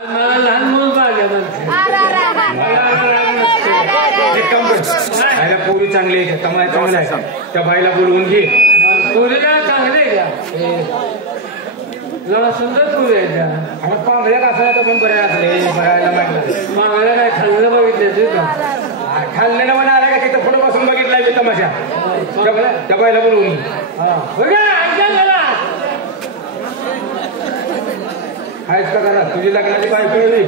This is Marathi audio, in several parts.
मला लहान मूल पाहिजे पोरी चांगली आहे कमाई चांगला आहे त्या बाईला बोलवून घे. पोरीला चांगले का जरा सुंदर पोरी आहे त्या. आता पांगळ्या कसं तर पण बऱ्या असले बघायला म्हटलं मागायला काय खाल्लं बघितलं का खाल्लेलं मला आला का तिथं पुढे बसून बघितला मी तमाशा त्या बाईला बोलवून आहेस का करा तुझी लग्नाची बाई कळली.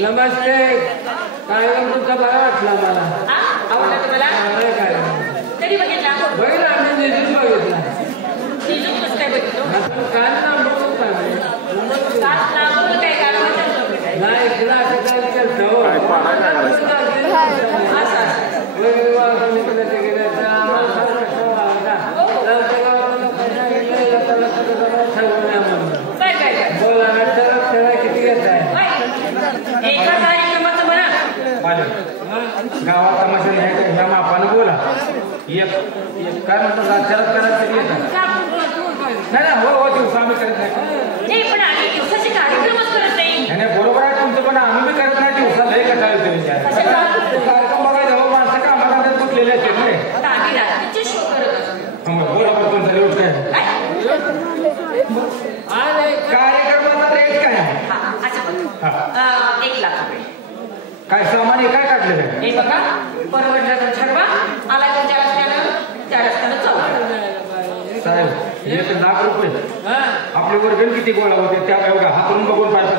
नमस्ते काय तुमचा बरा वाटला मला काय बघितला आम्ही निजून बघितला काल ना नाही तुला असं काय विचारतो गावात तमाशा न्यायचा ह्या मापानं बोला एक काय म्हणतात राजकारणात करायचं तरी येतात नाही ना हो हो दिवस आम्ही करत नाही बरोबर आहे तुमचं पण आम्ही बी करत नाही दिवसात लय कटाळ येतो विचार कार्यक्रम बघायचा हो माणसं कामाला गुंतलेले असते बोला पण झाले उठ काय कार्यक्रमाचा रेट काय आहे 1 लाख रुपये काय सामान हे काय काढलं काय हे बघा परवडला ठरवा आला तुमच्या रस्त्यानं त्या रस्त्यानं चौक साहेब 1 लाख रुपये आपले वर्गण किती गोळा होते त्या एवढा हातून बघून पाहिजे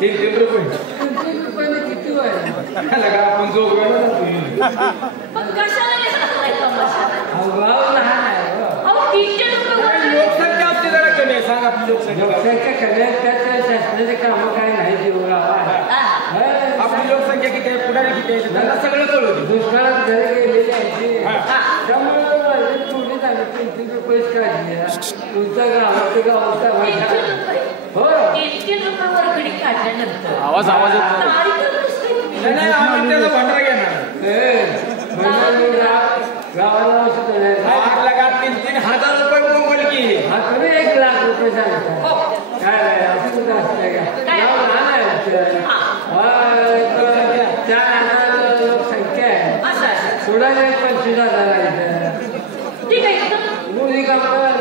तीन रुपये किती वय आपण जो लोकसंख्या आपली जरा कमी आहे सांग आपली लोकसंख्या कमी आहे त्याच्या शासनाचे कामं काय नाही आपली लोकसंख्या किती आहे पुढारी किती आहे त्यांना सगळं कळवते दुष्काळात घरे गेलेली आहे त्यामुळे थोडी झाली 300 रुपये काढले तुमच्या गावात गावाचा हो 300 रुपये वर्गणी काढल्यानंतर आवाज नाही आम्ही त्याचा भंडारा घेणार गावाला लगा 3,000 रुपये मोबाईल की हा तुम्ही 1 लाख रुपये सांगता काय असं कुठं असतंय का गाव लहान आहे 4,000 लोकसंख्या आहे सोडायला 25,000 आहे ठीक आहे मोदी कामगार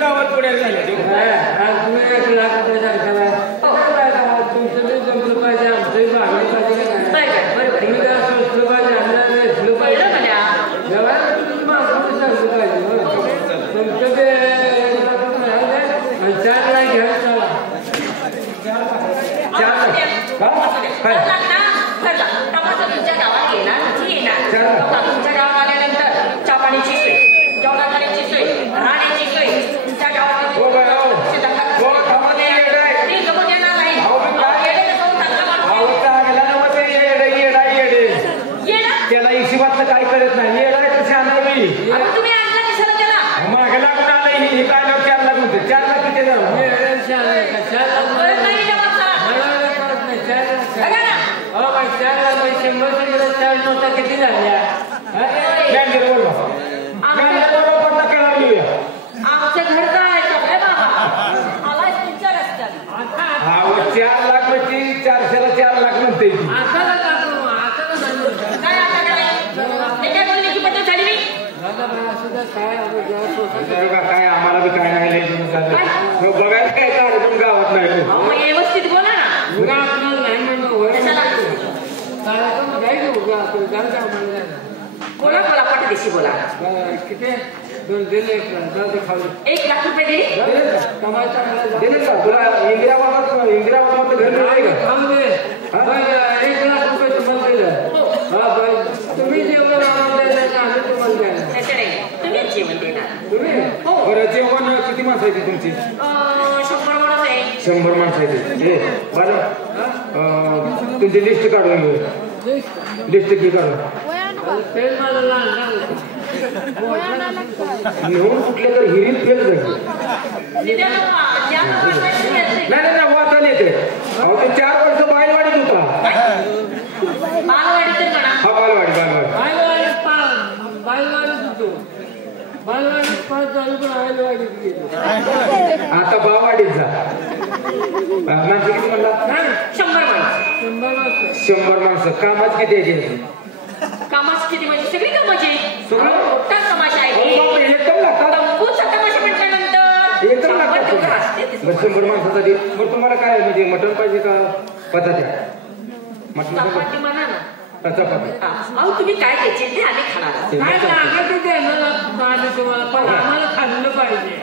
गावात पुढे झाले तुम्ही 1 लाख रुपये सांगता तुमचं नाही जमलं पाहिजे आमचंही मागणी पाहिजे तुम्ही जरा सोचलं पाहिजे आम्हाला वेचलं पाहिजे सांगलं पाहिजे तुमचं ते 4 लाख घ्या तुमच्या गावात येणार तुमच्या गावात आल्यानंतर चहा पाण्याची सोय जेवणा खाण्याची सोय राहण्याची सोय तुमच्या गावात त्याला हिशोबातलं काय करत नाही येणार कशी आणणार मी तुम्ही आणला कशाला त्याला मागला कुठं आलं हे काय 4 लाख म्हणते 4 लाख किती झालं 4 लाख 100 नोटा किती झाल्या आमच्या घरचा आहे बाबा आला तुमच्या रस्त्यात 4 लाख म्हणजे 400ला 4 लाख म्हणते काय आता त्याच्या बोलण्याची पद्धत झाली नाही काय आम्हाला बी काय नाही बघायला काय कार्यक्रम गावात नाही व्यवस्थित बोला ना बोला बोला पटदेशी बोला किती 1 लाख रुपये दिले दिले का तुला इंदिराबाद घर मिळाले का 1 लाख रुपये तुम्हाला दिलं तुम्ही जेवण तुम्हीच जेवण देणार तुम्ही बरं जेवण किती माणसं आहे तुमची 100 माणूस आहे 100 माणसं आहे बरं तुमची लिस्ट काढून घेऊ लिस्ट की काढून कुठल्या तर हिरीत फेल जाईल नाही वाचा येते अहो ते 4 वर्ष बायलवाडीत होता बालवाडी हा बालवाडी बालवाडी होतो बालवाडी आता बावाडीत जा माणसं किती म्हणला 100 माणसं 100 माणसं कामाच किती आहे कामाची किती म्हणजे सगळी कामाची सगळं? मोठा तमाशा आहे एकदम लागतात तंबूचा तमाशा म्हटल्यानंतर एकदम लागतात 100 माणसासाठी मग तुम्हाला काय म्हणजे मटण पाहिजे का पतात्या मटण चपाती म्हणा ना चपाती अहो तुम्ही काय द्यायचे ते आम्ही खाणार काय लागत ते तुम्हाला पण आम्हाला खाल्लं पाहिजे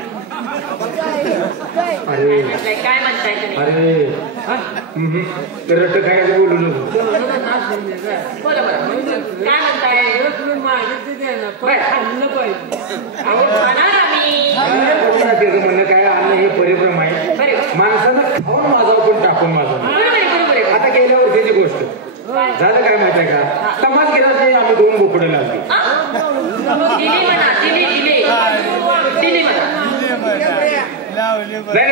अरे काय म्हणताय तुम्ही अरे ते रट्ट खायचं बोलू नको बरं काय म्हणताय तुम्ही मागितले ते ना पण खाल्लं पाहिजे अहो खाणार आम्ही त्याचं म्हणणं काय अन्न हे परिभ्रम आहे बरोबर माणसानं खाऊन माझा पण टाकून माझा बरोबर आता गेल्या वर्षीची गोष्ट झालं काय माहिती आहे का तमास गेला ते आम्ही 2 बोकडे लागले दिली म्हणा दिली म्हणा नाही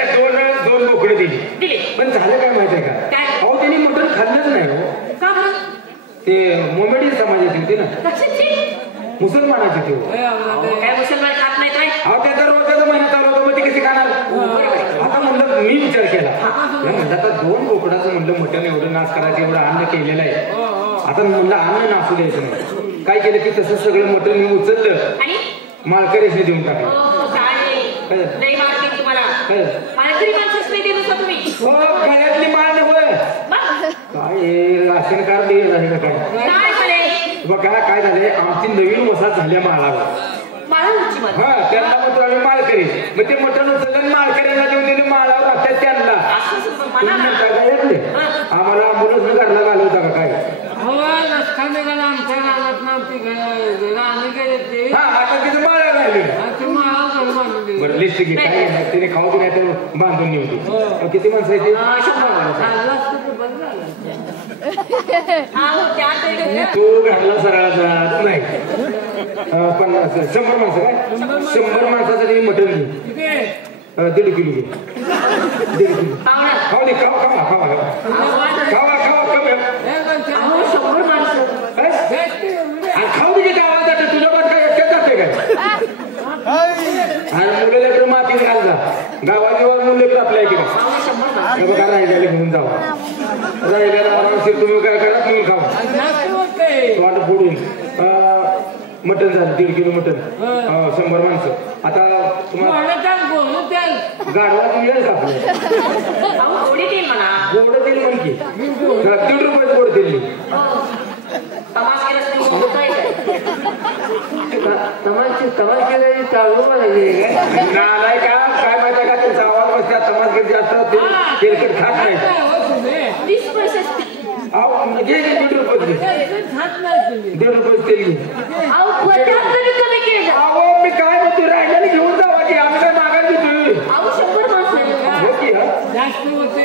2 बोकडे दिली पण झालं काय माहिती आहे का काय? अहो त्यांनी मटण खाल्लंच नाही हो का बरं ते मोमेडी समाजाची होती ना मुसलमानाची ती हो. काय मुसलमान खात नाही काय अहो त्याचा रोजाचा महिना चालू होता मग ती कशी खाणार आता म्हणलं मी विचार केला म्हणलं आता 2 बोकडाचं म्हणलं मटण एवढं नाश करायचं एवढं अन्न केलेलं आहे आता म्हणलं अन्न नासू द्यायचं नाही काय केलं की तसं सगळं मटण मी उचललं आणि मालकरीने देऊन टाकलं नाही मार्केट तुम्हाला काय मालकरी माणसंच नाही देऊ का तुम्ही हो गळ्यातली माळ नव्हे काय राशन कार्ड झाले काय काय झाले बघा काय झाले आमची नवीन वसाहत झाल्या माळावर मला उंची मत हा त्यांना म्हणतो आम्ही मालकरी मग ते मटण उचललं मालकऱ्यांना देऊन दिले माळावर लागतात त्यांना म्हणा ना आम्हाला अँब्युलन्स काढला घालवता का काय हो रस्ता निघाला आमच्या रानात ना आमची रानं गेले ते हा आता तिथं माळा राहिली ते मला घर बांधून दिलं बरं लिस्ट घे काय नाही तिने खाऊ नाही तर बांधून नेऊ दे किती माणसं आहे ते 100 माणसं खाल्लं असतं तर बरं झालं अहो त्या तो घातला सरळ जात नाही 100 माणसं काय 100 माणसासाठी मटण घे किती आहे? 1.5 किलो घे 1.5 किलो पाहुणा खाऊ दे खावा खावा खावा खावा खावा कमी हे पण अहो 100 माणसं खाऊ दे गावात जाते तुझ्या बात काय एकट्यात जाते काय आणि मुलं लेकरं माती घाल जा गावाची मुलं लेकरं आपल्या इकडे बघा राहिलेलं घेऊन जावा राहिलेला आरामशीर तुम्ही काय करा तुम्ही खावा जास्त होते तोंड फोडून मटण झालं 1.5 किलो मटण 100 माणसं आता तुम्हाला गाडवा मिळेल का आपल्याला अहो थोडी देईल मला गोड तेल म्हणकी 1.5 रुपये गोड तेल तमाश केलं तुम्ही होत आहे काय तमाश केल्याची चालू पाहिजे नालाय का काय माहिती का तुमचा आवाज बसल्या तमास घेत जास्त तेलकट खात नाही 20 पैसे अहो घे 1.5 रुपये खात नाही तुम्ही 1.5 रुपये तेल घे अहो पदार्थ कमी केलं अहो मी काय म्हणतो राहिल्याने घेऊन जावा की आम्ही काय मागायला देतोय अहो 100 माणसं हो की हा जास्त होते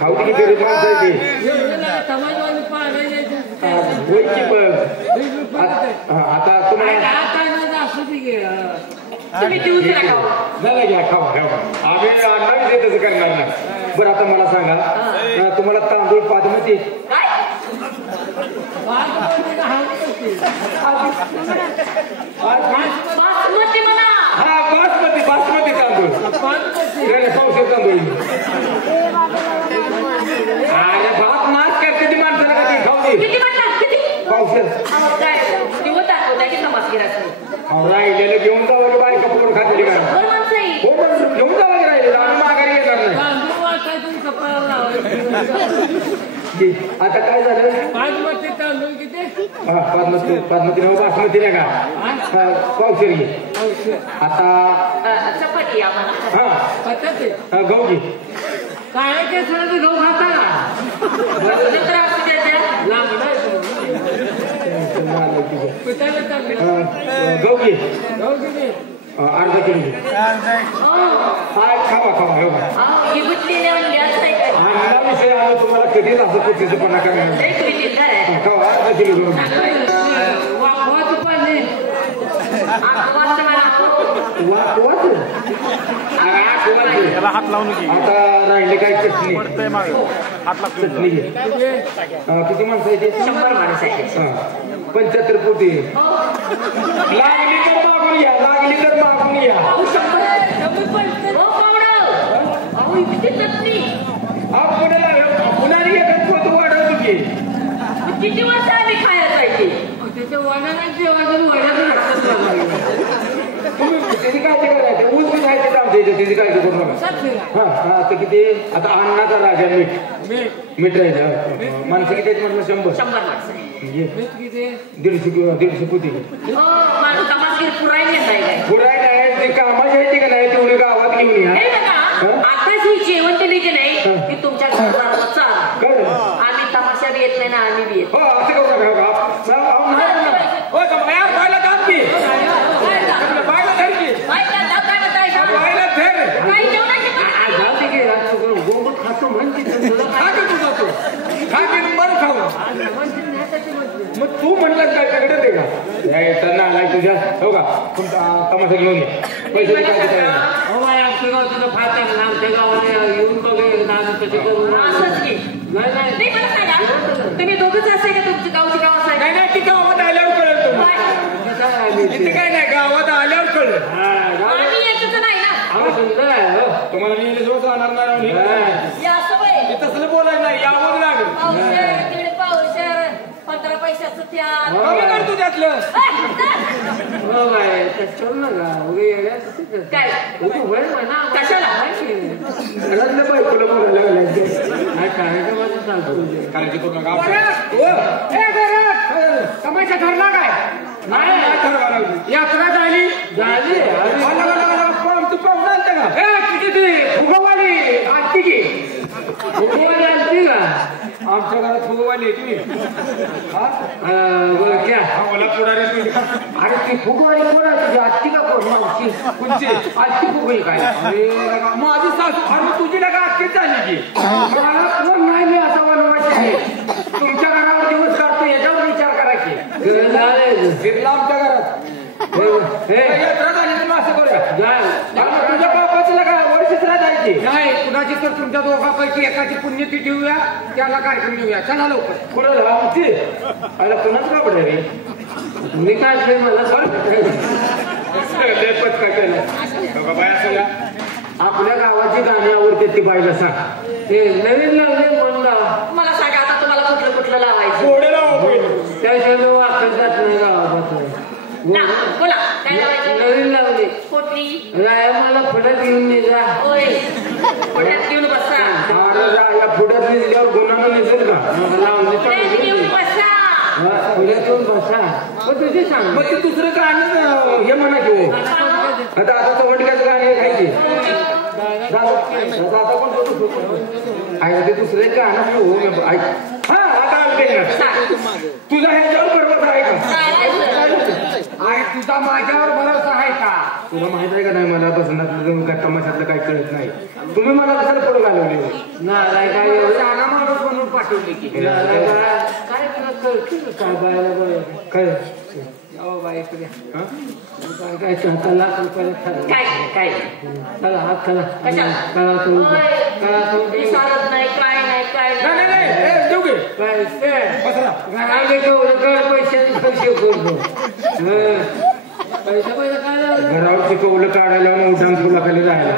खाऊ दे की गरीब माणसं आहे ते समाजवादी पाहिजे होय की पण आता तुम्हाला तुम्ही देऊ नका नाही घ्या खावा खावा आम्ही नाही तसं करणार नाही बरं आता मला सांगा तुम्हाला तांदूळ बासमती काय बासमती म्हणा हा बासमती तांदूळ पावसाळी तांदूळ अरे भात नाच करते ती माणसाला कधी खाऊ दे किती म्हणतात किती पावसाळ्यात काय दिवतात होता की तमास केला राहिलेलं घेऊन जावं की बायका पकडून खाते काय माणसं आहे हो पण घेऊन जावं की राहिलेलं आम्ही माघारी येणार नाही आता काय झालं बासमती तांदूळ किती बासमती नव्ह बासमती नाही का पावसाळी आता चपाती आम्हाला हा गहू घे काय केसराचं गहू खाता नंतर असू द्या त्या लांब गहू घे गहू किती अर्धा किलो घे खावा खावा हो ही गुटलेल्या गॅस नाही काय हा विषय आला तुम्हाला कधीच असं कुठेपणा करणार नाही लई तुम्ही निर्धार आहे खावा अर्धा किलो गहू वापवायचं पाहिजे आठवण त्याला हात लावून घे आता राहिले काय चटणी पडतंय माग हात लागतो चटणी घे किती माणसं आहे ते 100 माणसं आहे 75 पोटी लागली तर मागून घ्या लागली तर मागून येते तिची काळजी करू नका. हा आता किती आता अन्नाचा राजा मीठ राहील. माणसं किती आहेत म्हटलं 100 माणसं आहे. 150 पुती माझं तमासगीर पुरायला काय पुराय नाही ती कामाची आहे का नाही तेवढी गावात घेऊन या. आताच ही जेवण दिली की नाही की तुमच्या घरात चाल. आम्ही तमाशा बी येत नाही ना आम्ही बी येत. हो असं करू नका. खातो म्हणते मग तू म्हणलास काय त्याकडे दे का यायचं ना नाही तुझ्या हो का तमाशा घेऊन ये पैसे काय हो बाय आमच्या गाव तुझं फायदा आहे ना आमच्या गावाला येऊन बघेल ना कशी करू असंच की नाही मला सांगा तुम्ही दोघंच असाय का तुमची गावची गाव असाय नाही नाही ती गावात आल्यावर कळलं तुम्हाला इथे काय नाही गावात आल्यावर कळलं आम्ही येतच नाही ना सुंदर आहे तुम्हाला मी जोर जाणार नाही तसलं बोलायला नाही यावं लागेल पावशेर 15 पैशाचं कमी करतो त्यातलं हो बाय करू नका काय कशाला घरातलं बायकोला बोलायला काळजी करू नका तमाशा ठरला काय नाही ठरवा यात्रा झाली तू पाहून आलते का किती फुगवाली आणती की फुगवाली आणती का आमच्या घरात फुगवाली तुम्ही मला पुढारी अरे ती फुगवाली कोणाची आत्ती का कोण मावशी तुमची आत्ती फुगली काय माझी सासू अरे तुझी लगा आत्तीच झाली की मला कोण नाही मी असा वनवासी आहे तुमच्या घरावर दिवस काढतो याच्यावर विचार करा की फिरला आमच्या घरात यात्रा झाली तुम्ही असं करूया तुझ्या बापाचं लगा वर्षीला जायची नाही कुणाची तर तुमच्या दोघांपैकी एकाची पुण्यतिथी ठेवूया त्याला कार्यक्रम घेऊया चला लवकर कुणाला आमची अरे कुणाच का पडे रे मी काय मला लेपत काय केलं आपल्या गावाची गाणी आवडते ती बाईला सांग ते नवीन लावले म्हणला मला सांगा आता तुम्हाला कुठलं कुठलं लावायचं घोडे लावा त्याशिवाय वाकत जात नाही गावात बोला काय लावायचं नवीन लावली कुठली राया मला पुढ्यात घेऊन नाही जा होय पुढ्यात घेऊन बसा या पुढ्यात दिल्यावर गुन्हा नसेल का पुढ्यात घेऊन बसा पुढ्यात येऊन बसा मग तुझी सांग मग ते दुसरं गाणं हे म्हणा की आता आता वडक्याचं गाणं खायची आता कोण ते दुसरं गाणं हा आता तुझा ह्याच्यावर बरोबर आहे का आणि तुझा माझ्यावर भरोसा आहे का तुला माहित आहे का नाही मला बसनात तमाशातलं काही कळत नाही तुम्ही मला कसं पुढे घालवले नाही काय शाळा माणूस म्हणून पाठवले की काय तुला कळतील काय बायला काय बाई काय 7 लाख रुपये काय चला हात चला सारत नाही काय नाही काय नाही देऊ घे पैसे पैसे करतो पैसा काय घरावर शिकवलं काढायला उड्डाण तुला खाली राहायला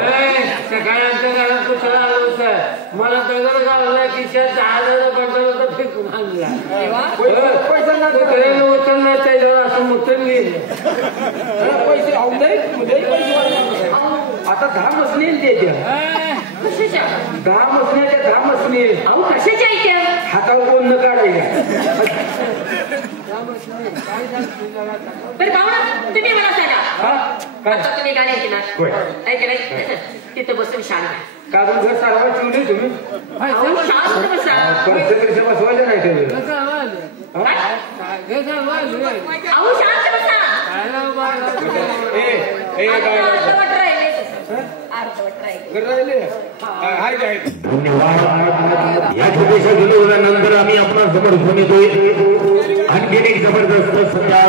सकाळी आमच्या घरात कुठला आलो सर मला दगड गावला खिशात 10,000 बंडल तर फेकून आणला पैसा उचलला त्याच्यावर असं मुतून गेले पैसे आता 10 मसनी त्याच्या कशाच्या 10 मसण्याच्या 10 मसनी अहो कशाच्या इथे हातावर बोलणं काढायला बरं भावना तुम्ही मला सांगा आता तुम्ही गाणी ऐकणार नाही तिथं बसून शाळा कारण घर सारवा चिवले तुम्ही शांत बसा पैसे बसवायचे नाही ते अहो शांत बसा धन्यवाद या छोट्याशा विनोदानंतर आम्ही आपला समोर घेऊन येतोय आणखीन एक जबरदस्त सत्या